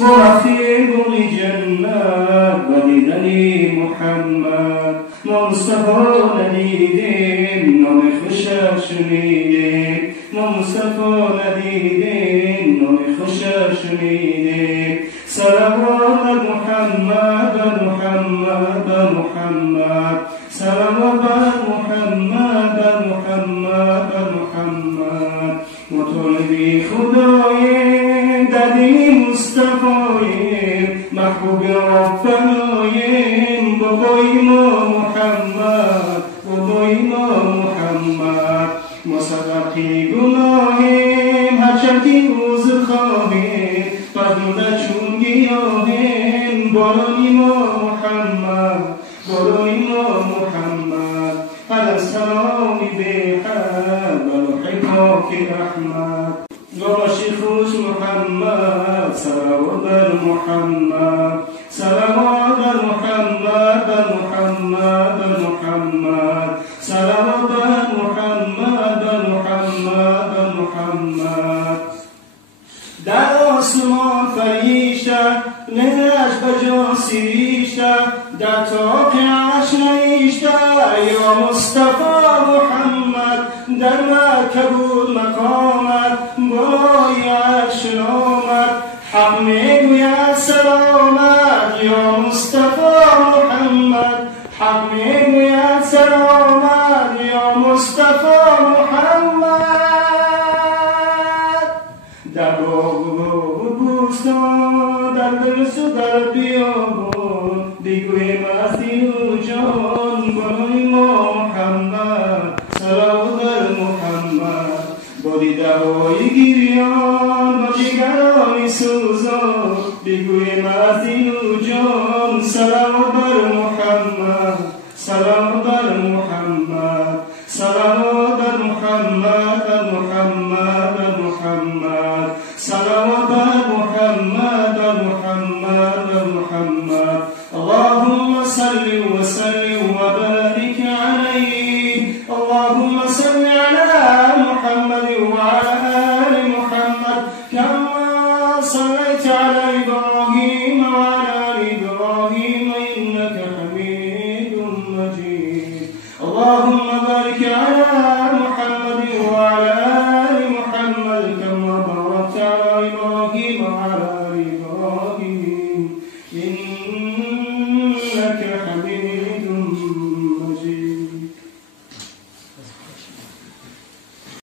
مرفق جنت بدیدنی محمد ما مصطفی ندیدیم نام خوشش شنیدیم ما مصطفی ندیدیم نام خوشش شنیدیم صلوات بر محمد بر محمد بر محمد صلوات بر محمد بر محمد بر محمد مطالبی خداییم در دین مصطفاییم محبوب ربناییم بابای ما محمد بابای ما محمد مصدقی گناهیم هرچندی عذر خواهیم فرموده چون گیاهیم بارانی ما محمد بارانی ما محمد علی سلامی به حد و حکاک احمد گاشی خوش محمد صلوات بر محمد صلوات بر محمد بر محمد بر محمد صلوات بر محمد بر محمد بر محمد در آسمان فریشته نهش بجا سیریشته در تاقعش نیشته یا مصطفی محمد در مکه بود مقامت بالای عرش نامت حق میگوید سلامت یا مصطفی محمد حق میگوید سلامت یا مصطفی محمد در باغ و بوستان در درس و در بیابان بگویم از دین و جان بالای ما محمد صلوات بر محمد با دیده های گریان با جگرانی سوزان بگویم از دین و جان صلوات بر محمد صلوات بر محمد صلوات بر محمد بر محمد بر محمد صلوات بر محمد بر محمد بر محمد اللهم صل وسلم وبارك عليه اللهم صل على محمد وعلى آل محمد كما صليت على إبراهيم وعلى آل إبراهيم إنك حميد مجيد اللهم بارك على محمد وعلى آل محمد